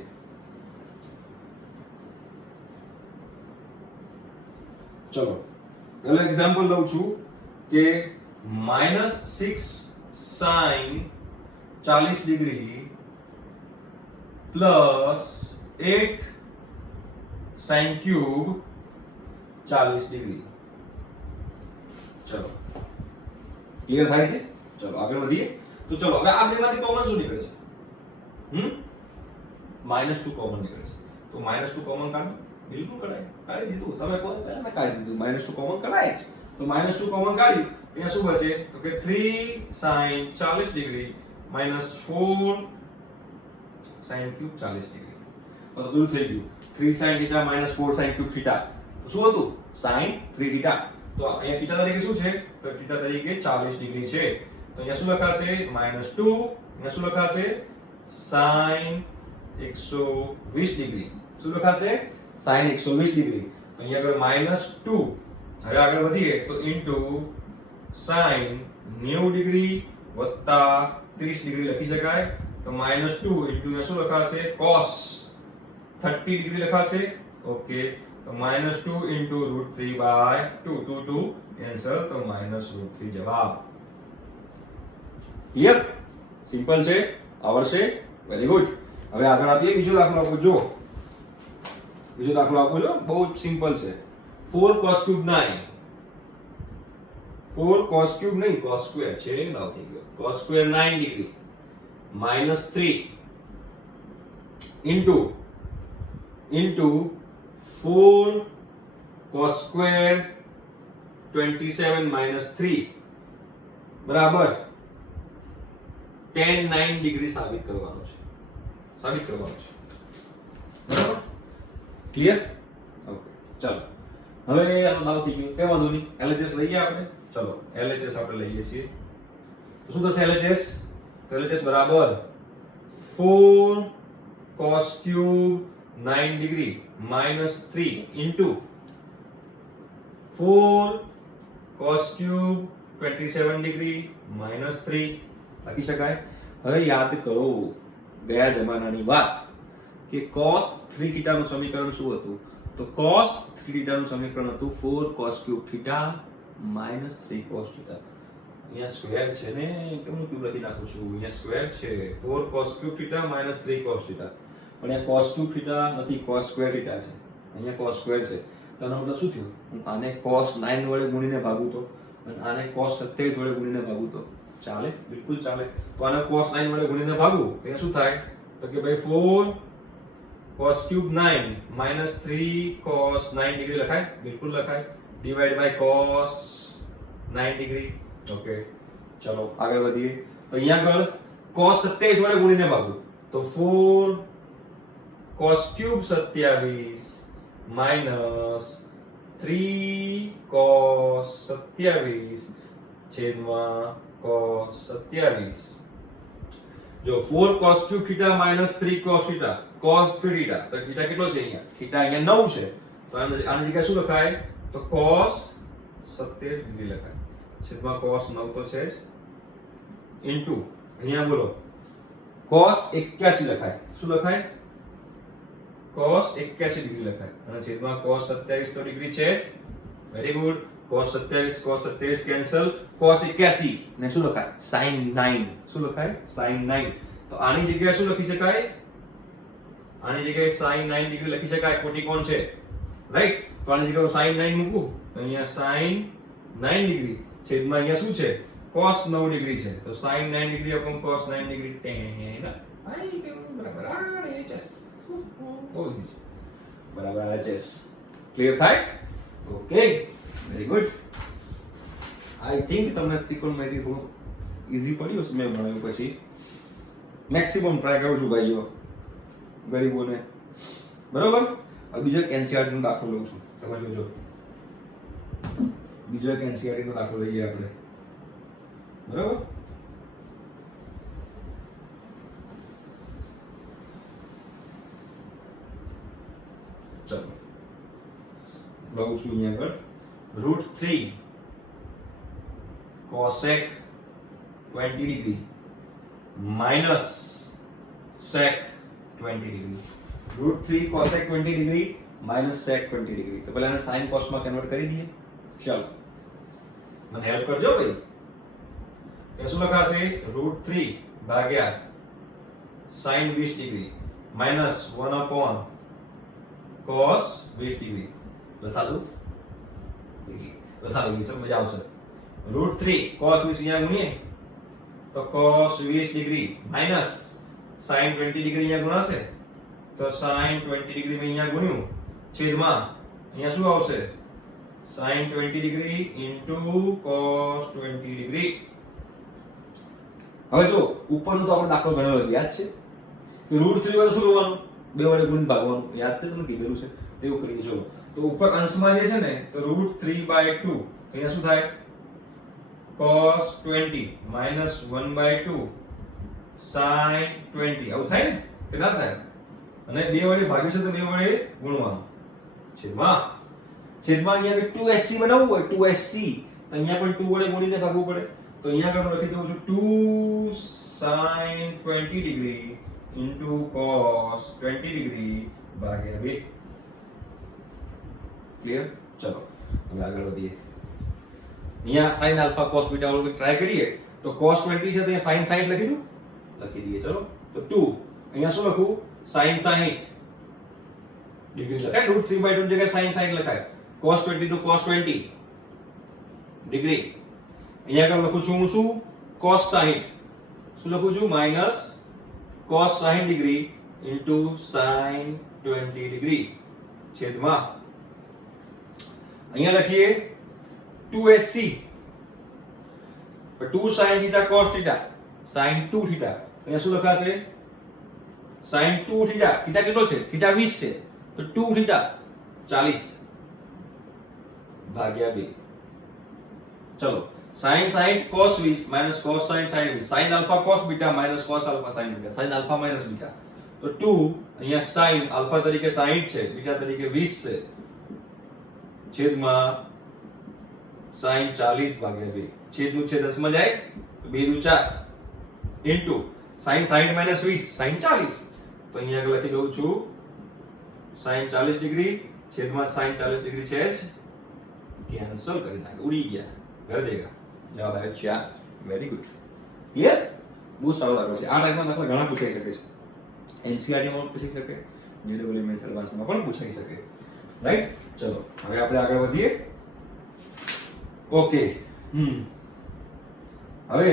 ચલો પહેલો એક્ઝામ્પલ લઉં છું કે -6 sin 40 degree + 8 sin cube 40 degree. ચલો ક્લિયર થાય છે? ચલો આગળ વધીએ. તો ચલો હવે આ બેમાંથી કોમન શું નીકળે છે? -2 કોમન નીકળે છે. તો -2 કોમન કાઢો. બિલકુલ કઢાય, કાઢી દીધું. તમે કહો પહેલા મેં કાઢી દીધું. -2 કોમન કઢાય છે. તો -2 કોમન કાઢ્યું, અહીંયા શું બચે? તો કે 3 sin 40 degree -4 sin cube 40 degree. તો દૂર થઈ ગયું. 3 sin θ -4 sin ક્યુબ θ. તો શું હતું? sin 3 θ. તો અહીંયા θ તરીકે શું છે? તો θ તરીકે 40 ડિગ્રી છે. તો અહીંયા શું લખાશે? -2. અહીંયા શું લખાશે? sin 120 degree. શું લખાશે? sin 120 degree. તો અહીંયા આગળ -2. હવે આગળ વધીએ તો ઇન્ટુ sin 90 ડિગ્રી વત્તા 30 ડિગ્રી લખી શકાય. તો -2 ઇન્ટુ અહીંયા શું લખાશે? cos 30 ડિગ્રી લખાશે. ઓકે, તો -2 ઇન્ટુ √3/2. 2 કેન્સલ, તો -√3 જવાબ. ક્લિયર? સિમ્પલ છે. આવડશે? Very good. હવે આગળ આપીએ બીજો દાખલો આપો. જો બીજો દાખલો આપો છો, બહુ જ સિમ્પલ છે. 4 cos cube 9, 4 cos cube નહીં, cos square છે, દાવ થઈ ગયો. cos square 9 degree -3 into 4 cos square 27 -3 બરાબર tan 9 ડિગ્રી સાબિત કરવાનું છે. બરાબર? ક્લિયર? ઓકે, ચાલો. હવે આનો દાવ થઈ ગયો, કઈ વાંધો નહીં. LHS લઈએ આપણે. ચલો, LHS આપણે લઈએ છીએ. તો શું થશે LHS? તો LHS બરાબર 4 cos cube 9 degree -3 into 4 cos cube 27 degree -3 લખી શકાય. હવે યાદ કરો ગયા જમાનાની વાત કે cos 3 થીટા નું સમીકરણ શું હતું? તો cos 3 થીટા નું સમીકરણ હતું 4 cos cube theta -3 cos theta. અહીંયા સ્ક્વેર છે ને, કેમ ક્યુબ લખી નાખું છું? અહીંયા સ્ક્વેર છે. 4 cos cube theta -3 cos theta. પણ અહીંયા cos cube થીટા નથી, cos square થીટા છે. અહીંયા cos square છે. તો આનો મતલબ શું થયું? હું આને cos 9 વડે ગુણીને ભાગું તો અને આને cos 27 વડે ગુણીને ભાગું તો ચાલે? બિલકુલ ચાલે. તો આને cos 9 વડે ગુણીને ભાગું તો શું થાય? તો કે ભાઈ 4 cos cube 9 -3 cos 9 ડિગ્રી લખાય? બિલકુલ લખાય. Divide by cos 9 degree. Okay, ચલો આગળ વધીએ. તો અહીંયા આગળ cos 27 વડે ગુણીને ભાગું તો 4 cos cube 27 -3 cos 27 છેદમાં cos 27. જો 4 cos cube theta -3 cos theta, cos 3 theta, તો થીટા કેટલો છે અહીંયા? થીટા અહીંયા 9 છે. તો આની જગ્યાએ શું લખાય? તો cos 27 ડિગ્રી લખાય. છેદમાં cos 9 તો છે જ, ઇન્ટુ અહીંયા બોલો cos 81 લખાય. શું લખાય? cos 81 ડિગ્રી લખાય. અને છેદમાં cos 27 તો ડિગ્રી છે જ. Very good. cos 27 cancel. cos 81 ને શું લખાય? sin 9. શું લખાય? sin 9. તો આની જગ્યાએ શું લખી શકાય? આની જગ્યાએ sin 9 ડિગ્રી લખી શકાય. ખોટી કોણ છે? રાઈટ. તો આની જગ્યાએ sin 9 મૂકું તો અહીંયા sin 9 ડિગ્રી છેદમાં અહીંયા શું છે? cos 9 ડિગ્રી છે. તો sin 9 degree upon cos 9 degree tan આઈ કેવું બરાબર RHS. બહુ ઈઝી છે. બરાબર RHS. ક્લિયર થાય? Okay, very good. I think તમને ત્રિકોણમિતિ થોડું ઈઝી પડ્યું છે મેં ભણાવ્યું પછી. મેક્સિમમ ટ્રાય કરું છું ભાઈઓ ગરીબોને. બરાબર. હવે બીજો એક NCERT નો દાખલો લઉં છું. તમે જોજો. બીજો એક NCERT નો દાખલો લઈએ આપણે. બરાબર. ચલો લઉં છું અહીંયા આગળ. √3 cosec 20 degree minus sec 20 degree. √3 cosec 20 degree minus sec 20 degree. તો પહેલા એને sin cos માં કન્વર્ટ કરી દઈએ. ચાલો મને હેલ્પ કરજો ભાઈ. એ શું લખાશે? √3 ભાગ્યા sin 20 degree minus 1 upon cos 20 degree. લસાડું ચાલ મજા આવશે. √3 cos 20 અહીંયા ગુણીએ તો cos 20 degree minus sin 20 degree અહીંયા ગુણાશે તો sin 20 ડિગ્રી મેં અહીંયા ગુણ્યું છેદમાં અહીંયા શું આવશે? sin 20 degree into cos 20 degree. હવે જો ઉપરનો તો આપણે દાખલો ગણેલો છે, યાદ છે કે √3 વડે શું કરવાનું? 2 વડે ગુણીને ભાગવાનું. યાદ છે? તમને કીધેલું છે. એવું કરીએ. જો તો ઉપર અંશમાં જે છે ને તો √3/2 અહીંયા શું થાય? cos 20 minus 1/2 sin 20. આવું થાય ને કે ના થાય? અને 2 વડે ભાગ્યું છે તો 2 વડે ગુણવાનું. છેદમાં અહીંયા 2SC બનાવવું હોય 2SC અહીંયા પણ 2 વડે ગુણીને ભાગવું પડે. તો અહીંયા આગળ લખી દઉં છું 2 sin 20 degree into cos 20 degree ભાગ્યા 2. ક્લિયર? ચલો હવે આગળ વધીએ. અહીંયા sin આલ્ફા cos બીટા વાળું ટ્રાય કરીએ તો cos 20 છે તો અહીંયા sin 60 લખી દઉં. લખી દઈએ. ચલો તો 2 અહીંયા શું લખું sin 60 ડિગ્રી લખાય. √3/2 જગ્યાએ sin 60 લખાય. cos 20 તો cos 20 ડિગ્રી. અહીંયા આગળ લખું છું હું શું cos 60 શું લખું છું minus cos 60 degree into sin 20 degree છેદમાં અહીંયા લખીએ 2sc 2 sin θ cos θ sin 2 θ અહીંયા શું લખાશે sin 2 θ θ કેટલો છે θ 20 છે તો 2 θ 40 ભાગ્યા 2. ચલો sin 60 cos 20 minus cos sin 20 sin alpha cos beta minus cos alpha sin beta sin alpha minus beta તો 2 અહીંયા sin alpha તરીકે 60 છે beta તરીકે 20 છે છેદમાં sin 40 ભાગ્યા 2 છેદનું છેદ 10 માં જાય તો 2 દુ 4 ઇન્ટુ sin 60 minus 20 sin 40 તો અહીંયા આગળ લખી દઉં છું sin 40 ડિગ્રી છેદમાં sin 40 ડિગ્રી છે જ કેન્સલ કરી નાખે ઉડી ગયા कर देगा. जवाब आया 4. Very good. क्लियर? बहुत सारा दाखला છે. આ ટાઈપના દાખલા ઘણા પૂછાઈ શકે છે. એનસીઆરટી માં પૂછાઈ શકે, જીડબ્લ્યુ મેથ્સ એડવાન્સ માં પણ પૂછાઈ શકે. રાઈટ? ચલો હવે આપણે આગળ વધીએ. ઓકે. હવે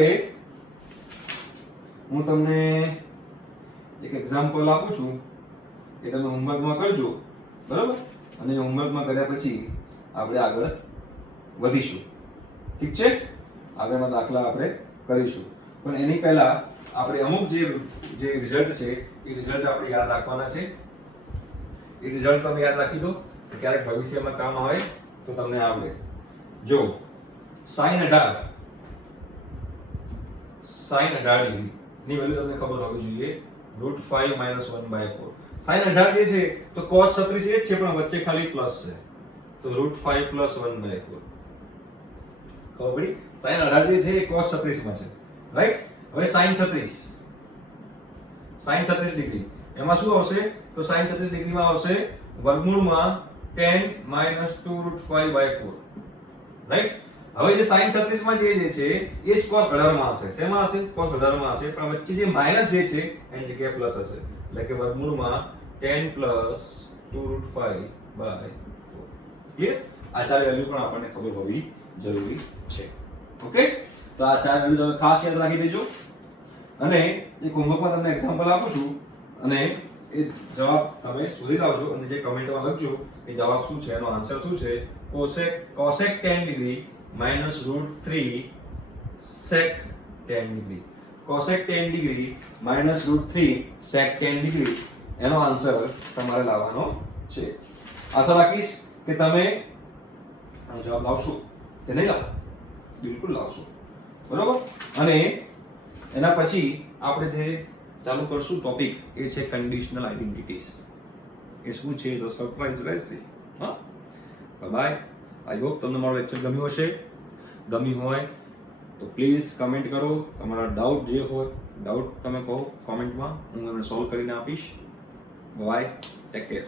હું તમને એક એક્ઝામ્પલ આપું છું એ તમે હોમવર્કમાં કરજો. બરાબર? અને હોમવર્કમાં કર્યા પછી આપણે આગળ વધીશું. ઠીક છે આગળના દાખલા આપણે કરીશું પણ એની પહેલા આપણે અમુક જે રિઝલ્ટ છે એ રિઝલ્ટ આપણે યાદ રાખવાના છે. એ રિઝલ્ટ તમે યાદ રાખી દો તો ક્યારેક ભવિષ્યમાં કામ આવે તો તમને આવડે. જો sin 18 ડિગ્રી ની વેલ્યુ તમને ખબર હોવી જોઈએ √5 - 1/4. sin 18 જે છે તો cos 36 એ જ છે પણ વચ્ચે ખાલી પ્લસ છે તો √5 + 1/4 ખબર પડી. sin 18 જે છે એ cos 36 માં છે. રાઈટ? હવે sin 36 ડિગ્રી એમાં શું આવશે તો sin 36 ડિગ્રીમાં આવશે વર્ગમૂળમાં 10 - 2√5/4. રાઈટ? હવે જે sin 36 માં જે છે એ જ cos 18 માં હશે. શેમાં હશે? cos 18 માં હશે પણ વચ્ચે જે માઈનસ જે છે એની જગ્યાએ પ્લસ હશે એટલે કે વર્ગમૂળમાં 10 + 2√5/4. ક્લિયર? આ ચાર વેલ્યુ પણ આપણને ખબર હોવી જરૂરી છે. ઓકે તો આ ચાર વેલ્યુ તમે ખાસ યાદ રાખી દેજો અને એક હોમવર્કમાં તમને એક્ઝામ્પલ આપું છું અને એ જવાબ તમે શોધી લાવજો અને જે કમેન્ટમાં લખજો કે જવાબ શું છે એનો આન્સર શું છે. cosec 10 degree minus √3 sec 10 degree. cosec 10 degree minus √3 sec 10 degree એનો આન્સર તમારે લાવવાનો છે. આશા રાખીશ કે તમે આનો જવાબ લાવશો કે નહીં લાવો. બિલકુલ લાવશો. બરોબર? અને એના પછી આપણે જે ચાલુ કરશું ટોપિક એ છે કન્ડિશનલ આઇડેન્ટિટીઝ. એ શું છે તો સરપ્રાઈઝ રહેશે. હા બાય. આઈ હોપ તમને મારો લેક્ચર ગમ્યો હશે. ગમ્યું હોય તો પ્લીઝ કમેન્ટ કરો. તમારા ડાઉટ જે હોય ડાઉટ તમે કહો કોમેન્ટમાં, હું એને સોલ્વ કરીને આપીશ. બાય. Take care.